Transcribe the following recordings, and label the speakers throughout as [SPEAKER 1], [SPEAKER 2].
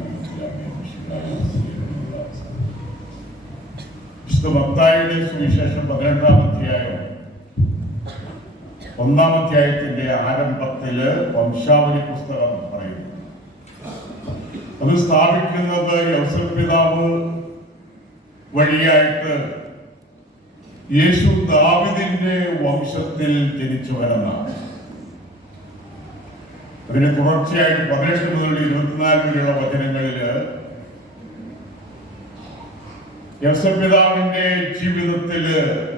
[SPEAKER 1] മനസ്സിലാക്കിയ പരിശുദ്ധായ വിശുദ്ധ മത്തായിയുടെ സുവിശേഷം പതിനെട്ടാം അധ്യായം. ഒന്നാം അധ്യായത്തിന്റെ ആരംഭത്തിൽ വംശാവലി പുസ്തകം പറയുന്നു. അത് സ്ഥാപിക്കുന്നത് പിതാവ് വഴിയായിട്ട് യേശു ദാവിദിന്റെ വംശത്തിൽ ജനിച്ചവരെന്നാണ് അതിന് തുടർച്ചയായിട്ട് പതിനെട്ട് മുതൽ ഇരുപത്തിനാല് വരെയുള്ള വചനങ്ങളിൽ യൗസഫ് പിതാവിന്റെ ജീവിതത്തിൽ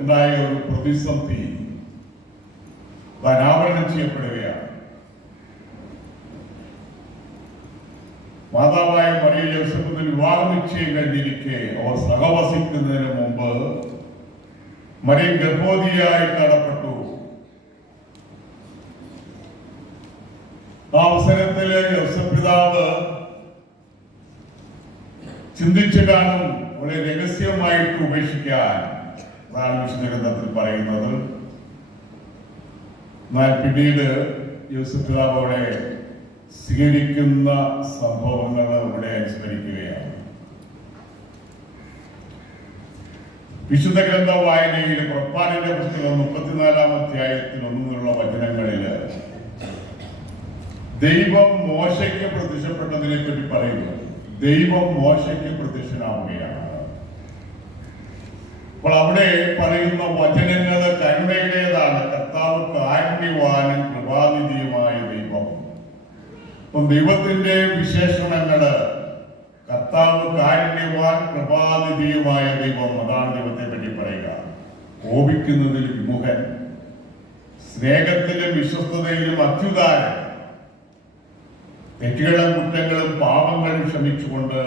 [SPEAKER 1] ഉണ്ടായ ഒരു പ്രതിസന്ധി അനാവരണം ചെയ്യപ്പെടുകയാണ്. മാതാവായ മറിയ ജോസഫിന് വിവാഹ നിശ്ചയം കഴിഞ്ഞിരിക്കെ അവർ സഹവസിക്കുന്നതിന് മുമ്പ് മറിയ ഗർഭോതിയായി കാണപ്പെട്ടു. ആ അവസരത്തിൽ യോസഫ് പിതാവ് ചിന്തിച്ചു കാണും അവളെ രഹസ്യമായിട്ട് ഉപേക്ഷിക്കാൻ. അതാണ് വിശുദ്ധ ഗ്രന്ഥത്തിൽ പറയുന്നത് എന്നാൽ പിന്നീട് യൂസഫ് പിതാവ് അവിടെ സ്വീകരിക്കുന്ന സംഭവങ്ങൾ ഇവിടെ അനുസ്മരിക്കുകയാണ്. വിശുദ്ധ ഗ്രന്ഥ വായനയിൽ പുറപ്പാടിന്റെ പുസ്തകം മുപ്പത്തിനാലാം അധ്യായത്തിൽ ഒന്നിനുള്ള വചനങ്ങളിൽ ദൈവം മോശയ്ക്ക് പ്രത്യക്ഷപ്പെട്ടതിനെ പറ്റി പറയുന്നു. ദൈവം മോശയ്ക്ക് പ്രത്യക്ഷനാവുകയാണ് അപ്പോൾ അവിടെ പറയുന്ന വചനങ്ങൾ കരുണയുടേതാണ് കർത്താവ് കാരുണ്യവാനും കൃപാനിധിയുമായ ദൈവം. അപ്പം ദൈവത്തിന്റെ വിശേഷണങ്ങൾ കർത്താവ് കാരുണ്യവാൻ കൃപാനിധിയുമായ ദൈവം അതാണ് ദൈവത്തെ പറ്റി പറയുക. കോപിക്കുന്നതിൽ വിമുഖൻ സ്നേഹത്തിലും വിശ്വസ്തതയിലും അത്യുദാരൻ. തെറ്റുകളും കുറ്റങ്ങളും പാപങ്ങളും ക്ഷമിച്ചുകൊണ്ട്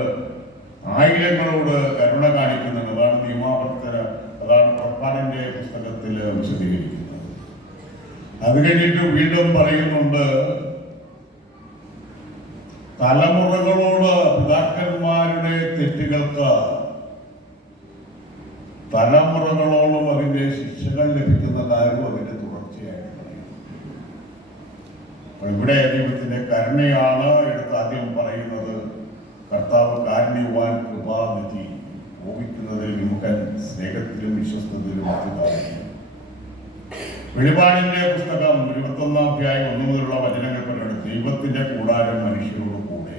[SPEAKER 1] ആയിരങ്ങളോട് കരുണ കാണിക്കുന്നത് അതാണ് നിയമാവർത്തന അതാണ് പ്രധാനന്റെ പുസ്തകത്തിൽ വിശദീകരിക്കുന്നത്. അത് കഴിഞ്ഞിട്ട് വീണ്ടും പറയുന്നുണ്ട് തലമുറകളോട് പിതാക്കന്മാരുടെ തെറ്റുകൾക്ക് തലമുറകളോളം അതിന്റെ ശിക്ഷകൾ ലഭിക്കുന്ന കാര്യം അതിന്റെ തുടർച്ചയായിട്ട് പറയുന്നു അപ്പോൾ ഇവിടെ ദൈവത്തിന്റെ കരുണയാണ് എടുത്ത് ആദ്യം പറയുന്നത്. കർത്താവ് കാരുണ്യവാൻ കൃപാനിധി കോപിക്കുന്നതിൽ വിമുഖൻ സ്നേഹത്തിലും വിശ്വസ്തത്തിലും അത്യുദാരിക്കും വെളിപാടിന്റെ പുസ്തകം ഇരുപത്തൊന്നാം അധ്യായം ഒന്നു മുതലുള്ള വചനങ്ങൾ പറയുന്നത് ദൈവത്തിന്റെ കൂടാരം മനുഷ്യരോട് കൂടെ.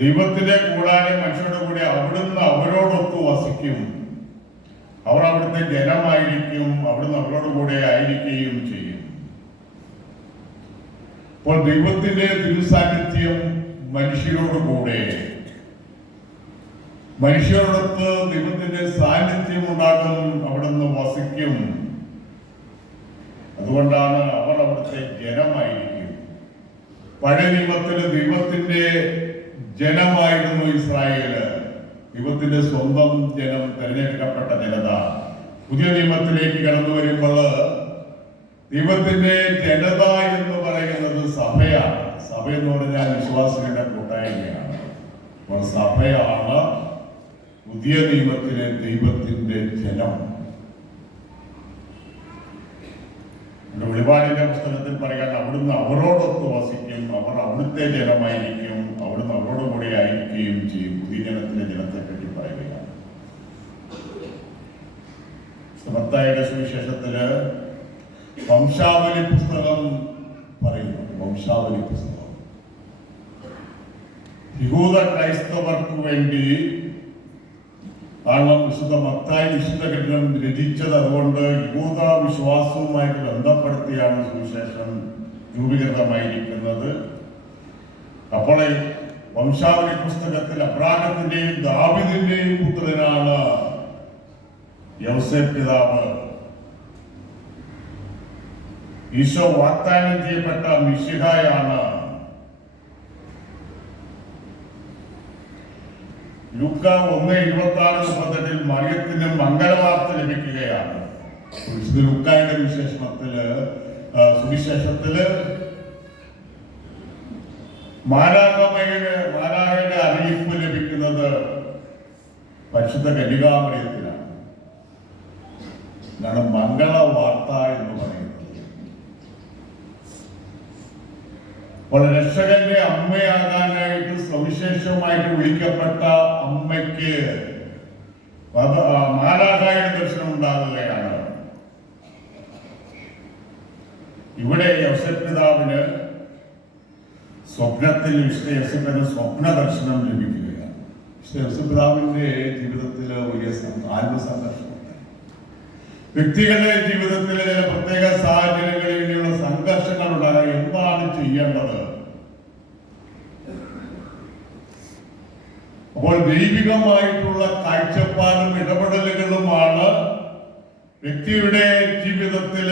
[SPEAKER 1] ദൈവത്തിന്റെ കൂടാരം മനുഷ്യരുടെ കൂടെ അവിടുന്ന് അവരോടൊത്ത് വസിക്കും. അവർ അവിടുത്തെ ജനമായിരിക്കും. അവിടുന്ന് അവരോട് കൂടെ ആയിരിക്കുകയും ചെയ്യും. അപ്പോൾ ദൈവത്തിന്റെ തിരുസാന്നിധ്യം മനുഷ്യരോട് കൂടെ. മനുഷ്യരോടൊത്ത് ദൈവത്തിന്റെ സാന്നിധ്യം ഉണ്ടാകും അവിടുന്ന് വസിക്കും. അതുകൊണ്ടാണ് അവർ അവിടുത്തെ ജനമായിരിക്കും. പഴയ നിയമത്തിലെ ദൈവത്തിന്റെ ജനമായിരുന്നു ഇസ്രായേൽ. ദൈവത്തിന്റെ സ്വന്തം ജനം തിരഞ്ഞെടുക്കപ്പെട്ട ജനത. പുതിയ നിയമത്തിലേക്ക് കടന്നു വരുമ്പോൾ ദൈവത്തിന്റെ ജനത എന്ന് പറയുന്നത് സഭയാണ്. സഭ എന്ന് പറഞ്ഞാൽ വിശ്വാസികളുടെ കൂട്ടായ്മയാണ്. സഭയാണ് പുതിയ നിയമത്തിലെ ദൈവത്തിന്റെ ജനം. വെളിപാടിന്റെ പുസ്തകത്തിൽ പറയാൻ അവിടുന്ന് അവരോടൊത്ത് വസിക്കും അവർ അവിടുത്തെ ജനമായിരിക്കും അവിടുന്ന് അവരോട് കൂടെ ആയിരിക്കുകയും ചെയ്യും. പുതിയ ജനത്തിലെ ജനത്തെ പറ്റി പറയുകയാണ്. സമത്തായുടെ സുവിശേഷത്തിൽ വംശാവലി പുസ്തകം പറയുന്നു. വംശാവലി പുസ്തകം. യഹൂദ ക്രൈസ്തവർക്ക് വേണ്ടി കാരണം വിശുദ്ധ മത്തായി വിശുദ്ധ ഗ്രന്ഥം രചിച്ചത് അതുകൊണ്ട് യഹൂദ വിശ്വാസവുമായിട്ട് ബന്ധപ്പെടുത്തിയാണ് സുവിശേഷം രൂപീകൃതമായിരിക്കുന്നത്. അപ്പോൾ വംശാവലി പുസ്തകത്തിൽ അബ്രാഹത്തിന്റെയും ദാവിദിന്റെയും പുത്രനാണ് യൗസേഫ് പിതാവ്. ഈശോ വാഗ്ദാനം ചെയ്യപ്പെട്ട മിശിഹായാണ്. ലുക്ക ഒന്ന് ഇരുപത്തി ആറ് മുപ്പത്തെട്ടിൽ മറിയത്തിന് മംഗളവാർത്ത ലഭിക്കുകയാണ്. ലുക്കായുടെ വിശേഷണത്തിൽ സുവിശേഷത്തിൽ മാലാകമയുടെ മാലാഹയുടെ അറിയിപ്പ് ലഭിക്കുന്നത് പരിശുദ്ധ കന്യകാമറിയത്തിലാണ്. മംഗളവാർത്ത മംഗള വാർത്ത എന്ന് പറയുന്നത്. അപ്പോൾ രക്ഷകന്റെ അമ്മയാകാനായിട്ട് സവിശേഷമായിട്ട് വിളിക്കപ്പെട്ട അമ്മയ്ക്ക് മാലാഖായുടെ ദർശനം ഉണ്ടാകുകയാണ്. ഇവിടെ യശപിതാവിന് സ്വപ്നത്തിൽ വിശുദ്ധ സ്വപ്ന ദർശനം ലഭിക്കുകയാണ്. വിശുദ്ധ ജീവിതത്തിലെ ജീവിതത്തിൽ വലിയ ആത്മസംഘർഷമുണ്ട് വ്യക്തികളുടെ ജീവിതത്തിലെ ചില പ്രത്യേക സാഹചര്യങ്ങളിൽ ഇങ്ങനെയുള്ള സംഘർഷങ്ങൾ ഉണ്ടാകാൻ എന്താണ് ചെയ്യേണ്ടത്? അപ്പോൾ ദൈവികമായിട്ടുള്ള കാഴ്ചപ്പാടും ഇടപെടലുകളുമാണ് വ്യക്തിയുടെ ജീവിതത്തിൽ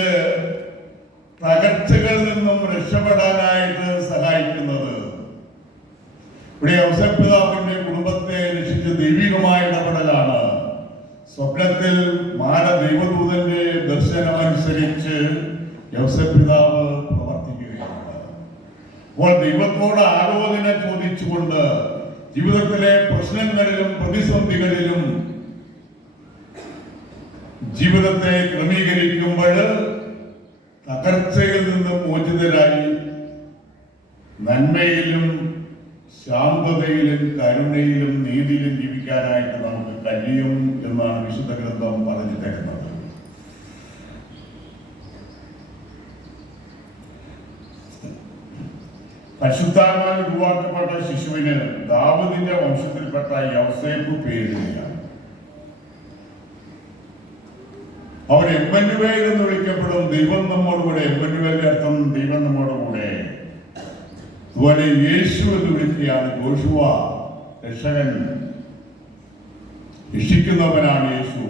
[SPEAKER 1] തകർച്ചകളിൽ നിന്നും രക്ഷപ്പെടാനായിട്ട് സഹായിക്കുന്നത്. ഇവിടെ ഔസപിതാവിന്റെ കുടുംബത്തെ രക്ഷിച്ച ദൈവികമായ സ്വപ്നത്തിൽ മാന ദൈവദൂതന്റെ ദർശനമനുസരിച്ച് യൗസപിതാവ് പ്രവർത്തിക്കുകയാണ്. അപ്പോൾ ദൈവത്തോട് ആലോചന ചോദിച്ചുകൊണ്ട് ജീവിതത്തിലെ പ്രശ്നങ്ങളിലും പ്രതിസന്ധികളിലും ജീവിതത്തെ ക്രമീകരിക്കുമ്പോൾ തകർച്ചയിൽ നിന്ന് മോചിതരായി നന്മയിലും ശാന്തതയിലും കരുണയിലും നീതിയിലും ജീവിക്കാനായിട്ട് നമുക്ക് കഴിയും എന്നാണ് വിശുദ്ധ ഗ്രന്ഥം പറഞ്ഞു തരുന്നത്. പരിശുദ്ധാത്മാവിൽ ഉരുവാക്കപ്പെട്ട ശിശുവിന് ദാവതിന്റെ വംശത്തിൽപ്പെട്ട യവസേപ്പ് പേരിടുകയാണ് അവൻ എമ്മനുവേൽ എന്ന് വിളിക്കപ്പെടും ദൈവം നമ്മോടുകൂടെ എമ്മനുവേലിന്റെ അർത്ഥം ദൈവം നമ്മോടുകൂടെ. അതുപോലെ യേശു എന്ന് വിളിക്കുകയാണ് യോശുവ രക്ഷകൻ. രക്ഷിക്കുന്നവനാണ് യേശു.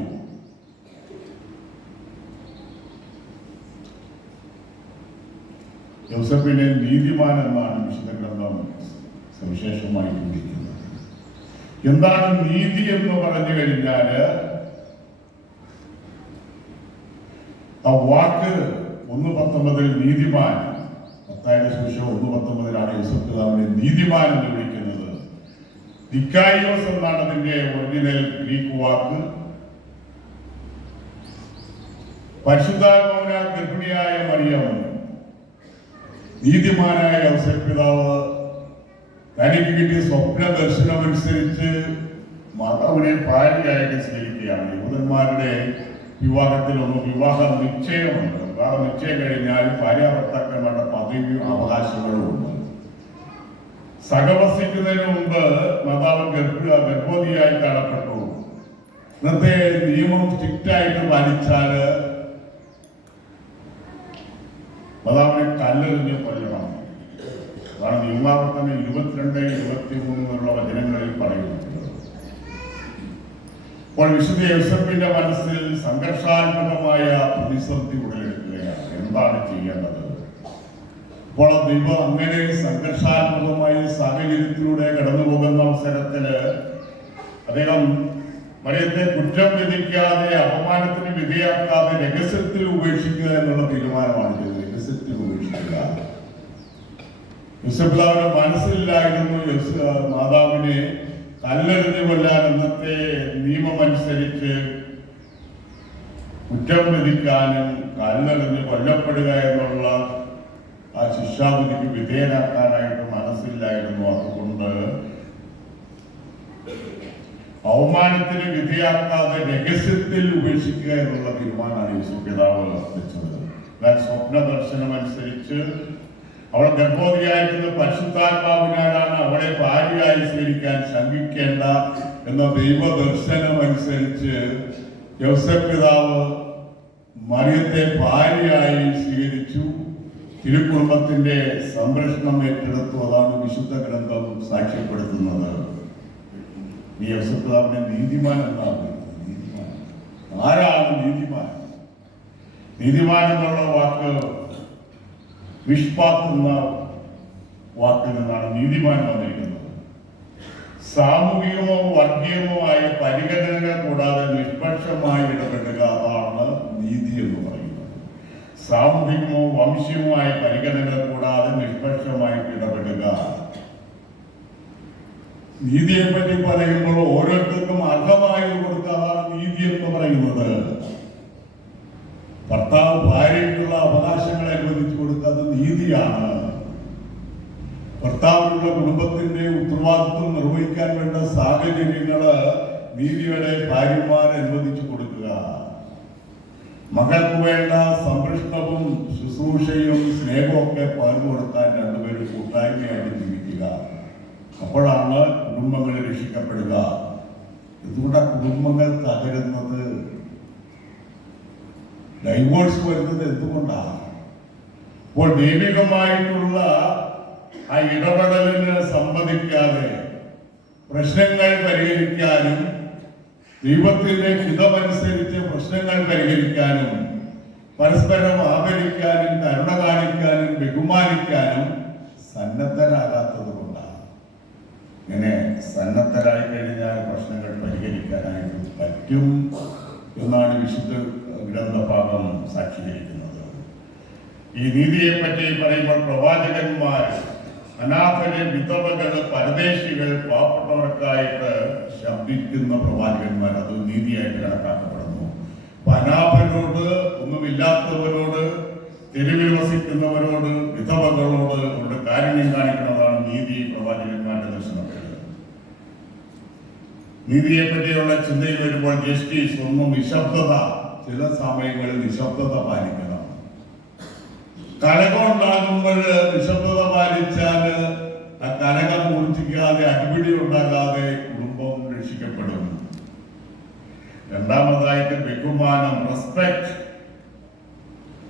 [SPEAKER 1] ജോസഫിനെ നീതിമാൻ എന്നാണ് വിശുദ്ധ ഗ്രന്ഥം സവിശേഷമായി വിളിക്കുന്നത്. എന്താണ് നീതി എന്ന് പറഞ്ഞു കഴിഞ്ഞാൽ ആ വാക്ക് ഒന്ന് പത്തൊമ്പതിൽ നീതിമാൻ പത്തായുടെ സുവിശേഷം ഒന്ന് പത്തൊമ്പതിലാണ് യൂസഫ് പിതാവിനെ നീതിമാൻ എന്ന് വിളിക്കുന്നത്. ദിക്കായോസ് എന്നാണ് അതിന്റെ ഒറിജിനൽ ഗ്രീക്ക് വാക്ക്. പരിശുദ്ധാത്മാവിനാൽ ഗർഭിണിയായ മറിയം നീതിമാനായ ഔസഫ് പിതാവ് തനിക്ക് കിട്ടിയ സ്വപ്ന ദർശനമനുസരിച്ച് മാതാവിനെ ഭാര്യയായിട്ട് സ്വീകരിക്കുകയാണ്. യൂതന്മാരുടെ ഒന്ന് വിവാഹ നിശ്ചയമുണ്ട്. വിവാഹ നിശ്ചയം കഴിഞ്ഞാൽ ഭാര്യാഭർത്താക്കന്മാരുടെ പദവിയും അവകാശങ്ങളും ഉണ്ട്. സഹവസിക്കുന്നതിന് മുമ്പ് മാതാവ് ഗർഭ ഗർഭവതിയായി കാണപ്പെട്ടു. ഇന്നത്തെ നിയമം സ്ട്രിക്റ്റ് ആയിട്ട് പാലിച്ചാൽ മാതാവിനെ കല്ലെറിഞ്ഞ് കൊല്ലണം അതാണ് നിയമാവർത്തനം ഇരുപത്തിരണ്ട് ഇരുപത്തി മൂന്നിലുള്ള വചനങ്ങളിൽ പറയുന്നത്. അപ്പോൾ വിശുദ്ധ യോസഫിന്റെ മനസ്സിൽ സംഘർഷാത്മകമായ പ്രതിസന്ധി ഉടലെടുക്കുകയാണ് എന്താണ് ചെയ്യേണ്ടത്? അപ്പോൾ ദൈവം അങ്ങനെ സംഘർഷാത്മകമായ സാഹചര്യത്തിലൂടെ കടന്നു പോകുന്ന അവസരത്തിൽ അദ്ദേഹം മറിയത്തെ കുറ്റം വിധിക്കാതെ അപമാനത്തിന് വിധേയാക്കാതെ രഹസ്യത്തിൽ ഉപേക്ഷിക്കുക എന്നുള്ള തീരുമാനമാണ് രഹസ്യത്തിൽ ഉപേക്ഷിക്കുക. യുസഫ്ലാവിന്റെ മനസ്സിലായിരുന്നു മാതാവിനെ കല്ലെറിഞ്ഞു കൊല്ലാൻ അന്നത്തെ നിയമമനുസരിച്ച് കുറ്റം വിധിക്കാനും കല്ലെറിഞ്ഞ് കൊല്ലപ്പെടുക എന്നുള്ള ആ ശിക്ഷാവിധിക്ക് വിധേയനാക്കാനായിട്ട് മനസ്സില്ലായിരുന്നു. അതുകൊണ്ട് അവമാനത്തിന് വിധേയാക്കാതെ രഹസ്യത്തിൽ ഉപേക്ഷിക്കുക എന്നുള്ള തീരുമാനമാണ് യേശു പിതാവ് വർദ്ധിച്ചത് എന്നാൽ സ്വപ്ന ദർശനം അനുസരിച്ച് അവൾ ഗർഭവതിയായിരിക്കുന്ന പരിശുദ്ധാത്മാവിനാലാണ് അവളെ ഭാര്യയായി സ്വീകരിക്കാൻ ശങ്കിക്കേണ്ട എന്ന ദൈവദർശനം അനുസരിച്ച് യോസഫ് പിതാവ് മറിയത്തെ ഭാര്യയായി സ്വീകരിച്ചു. തിരുക്കുടുംബത്തിന്റെ സംരക്ഷണം ഏറ്റെടുത്തു. അതാണ് വിശുദ്ധ ഗ്രന്ഥം സാക്ഷ്യപ്പെടുത്തുന്നത്. ഈ യോസഫ് പിതാവിനെ നീതിമാൻ എന്നാണ് ആരാണ് നീതിമാൻ? നീതിമാൻ എന്നുള്ള വാക്ക് വിഷ്പാത്ത് എന്ന വാക്കിൽ നിന്നാണ് നീതിമാൻ വന്നിരിക്കുന്നത് സാമൂഹികമോ വർഗീയമോ ആയ പരിഗണനകൾ കൂടാതെ നിഷ്പക്ഷമായി ഇടപെടുക അതാണ് നീതി എന്ന് പറയുന്നത്. സാമൂഹികമോ വംശീയമോ ആയ പരിഗണനകൾ കൂടാതെ നിഷ്പക്ഷമായിട്ട് ഇടപെടുക. നീതിയെ പറ്റി പറയുമ്പോൾ ഓരോരുത്തർക്കും അർഹമായത് കൊടുക്കാതാണ് നീതി എന്ന് പറയുന്നത്. ഭർത്താവ് ഭാര്യയ്ക്കുള്ള അവകാശങ്ങളെ അനുവദിച്ചു കൊടുക്കുന്നത് നീതിയാണ്. നിർവഹിക്കാനുള്ള കുടുംബത്തിന്റെ ഉത്തരവാദിത്വം നിർവഹിക്കാൻ വേണ്ട സാഹചര്യങ്ങൾ നീതിയുടെ ഭാര്യമാർ അനുവദിച്ചു കൊടുക്കുക. മകൾക്ക് വേണ്ട സംരക്ഷണവും ശുശ്രൂഷയും സ്നേഹവും ഒക്കെ പകർന്നു രണ്ടുപേരും കൂട്ടായ്മയായിട്ട് ജീവിക്കുക. അപ്പോഴാണ് കുടുംബങ്ങൾ രക്ഷിക്കപ്പെടുക. എന്തുകൊണ്ടാണ് കുടുംബങ്ങൾ തകരുന്നത്. ഡൈവോഴ്സ് വരുന്നത് എന്തുകൊണ്ടാണ്? അപ്പോൾ ദൈവികമായിട്ടുള്ള ആ ഇടപെടലിന് സമ്മതിക്കാതെ പ്രശ്നങ്ങൾ പരിഹരിക്കാനും ദൈവത്തിന്റെ ഹിതമനുസരിച്ച് പ്രശ്നങ്ങൾ പരിഹരിക്കാനും പരസ്പരം ആദരിക്കാനും കരുണ കാണിക്കാനും ബഹുമാനിക്കാനും സന്നദ്ധരാകാത്തത് കൊണ്ടാണ്. ഇങ്ങനെ സന്നദ്ധരായി കഴിഞ്ഞാൽ പ്രശ്നങ്ങൾ പരിഹരിക്കാനായിട്ട് പറ്റും എന്നാണ് വിശുദ്ധ ഗ്രന്ഥഭാഗം സാക്ഷീകരിക്കുന്നത്. ഈ നീതിയെ പറ്റി പറയുമ്പോൾ പ്രവാചകന്മാർ അനാഥരെ വിധവകൾ പരദേശികൾ പാവപ്പെട്ടവർക്കായിട്ട് ശബ്ദിക്കുന്ന പ്രവാചകന്മാർ അത് നീതിയായിട്ട് കണക്കാക്കപ്പെടുന്നു. അനാഥരോട് ഒന്നുമില്ലാത്തവരോട് തെരുവിൽ വസിക്കുന്നവരോട് വിധവകളോട് അവരുടെ കാരുണ്യം കാണിക്കുന്നതാണ് നീതി പ്രവാചകന്മാരുടെ ദർശനത്തിൽ നീതിയെ പറ്റിയുള്ള ചിന്തയിൽ വരുമ്പോൾ ജസ്റ്റിസ് ഒന്നും നിശബ്ദത ചില സമയങ്ങളിൽ നിശബ്ദത പാലിക്കണം. കലകൊണ്ടാകുമ്പോൾ നിശബ്ദത പാലിച്ചാൽ ഉണ്ടാകാതെ കുടുംബം രക്ഷിക്കപ്പെടും രണ്ടാമതായിട്ട് ബഹുമാനം റെസ്പെക്ട്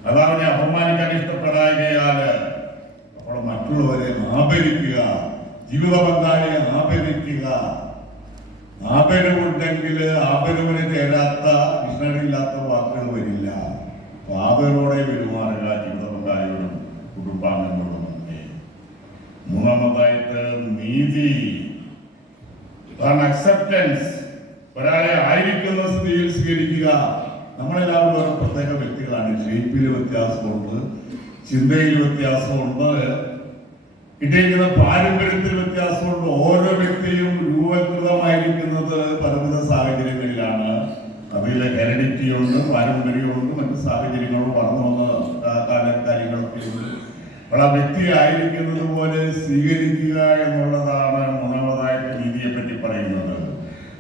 [SPEAKER 1] അതാണ് അപമാനിക്കാൻ ഇഷ്ടപ്പെടായികയാൽ അപ്പോൾ മറ്റുള്ളവരെ ആദരിക്കുക ജീവിത പങ്കാളിയെ ആദരിക്കുക. ആദരവുണ്ടെങ്കിൽ ആദരവിന് ചേരാത്ത വിഷ്ണനില്ലാത്ത വാക്കുകൾ വരില്ല. അപ്പൊ പെരുമാറുക ജീവിത പങ്കാളിയോടും കുടുംബാംഗങ്ങളോടും മൂന്നാമതായിട്ട് നീതി. അതാണ് അക്സെപ്റ്റൻസ് ഒരാളെ ആയിരിക്കുന്ന സ്ഥിതിയിൽ സ്വീകരിക്കുക. നമ്മളെല്ലാവരും ഓരോ പ്രത്യേക വ്യക്തികളാണ്. ഷേപ്പിൽ വ്യത്യാസമുണ്ട് ചിന്തയിൽ വ്യത്യാസമുണ്ട് കിട്ടിയിരിക്കുന്ന പാരമ്പര്യത്തിൽ വ്യത്യാസമുണ്ട്. ഓരോ വ്യക്തിയും രൂപകൃതമായിരിക്കുന്നത് പലവിധ സാഹചര്യങ്ങളിലാണ്. അവയിലെ ഹെറിഡിറ്റിയുണ്ട് പാരമ്പര്യമുണ്ട് മറ്റ് സാഹചര്യങ്ങളും വളർന്നു വന്ന കാര്യങ്ങളൊക്കെ ഉണ്ട് അപ്പോൾ ആ വ്യക്തി ആയിരിക്കുന്നത് പോലെ സ്വീകരിക്കുക എന്നുള്ളതാണ്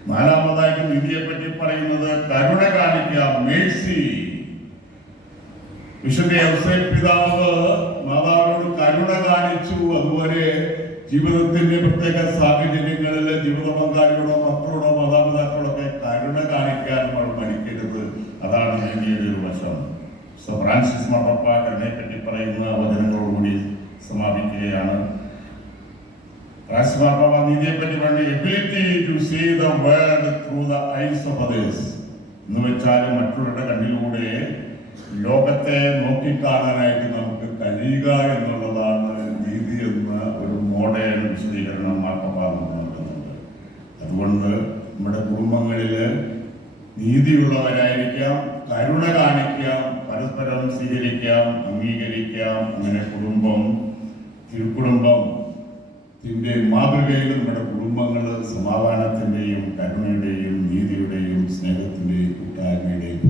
[SPEAKER 1] നാലാമതായിട്ട് നിധിയെ പറ്റി പറയുന്നത് കരുണ കാണിക്കുക മേഴ്സി. വിശുദ്ധ ഔസേപ്പ് പിതാവ് മാതാവിനോട് കരുണ കാണിച്ചു. അതുപോലെ ജീവിതത്തിന്റെ പ്രത്യേക സാഹചര്യങ്ങളിൽ ജീവിത പങ്കാളിയോടോ മക്കളോടോ മാതാപിതാക്കളോടൊക്കെ കരുണ കാണിക്കാൻ നമ്മൾ മടിക്കരുത്. അതാണ് നീതിയുടെ ഒരു വശം. ഫ്രാൻസിസ് മാതപ്പ കരുണയെ പറ്റി പറയുന്ന വചനങ്ങളോടുകൂടി സമാപിക്കുകയാണ്. ഫ്രാൻസിസ് മാർപ്പാപ്പ നീതിയെ പറ്റി പറഞ്ഞ ability to see the world through the eyes of others എന്ന് വെച്ചാൽ മറ്റുള്ളവരുടെ കണ്ണിലൂടെ ലോകത്തെ നോക്കിക്കാണാനായിട്ട് നമുക്ക് കഴിയുക എന്നുള്ളതാണ് നീതി എന്ന ഒരു മോഡേൺ വിശദീകരണം മാർപ്പാപ്പ നമുക്ക് അതുകൊണ്ട് നമ്മുടെ കുടുംബങ്ങളിൽ നീതിയുള്ളവരായിരിക്കാം കരുണ കാണിക്കാം പരസ്പരം സ്വീകരിക്കാം അംഗീകരിക്കാം. അങ്ങനെ കുടുംബം തിരുക്കുടുംബം ത്തിന്റെ മാതൃകയിൽ നമ്മുടെ കുടുംബങ്ങൾ സമാധാനത്തിന്റെയും കരുണയുടെയും നീതിയുടെയും സ്നേഹത്തിന്റെയും കൂട്ടായ്മയുടെയും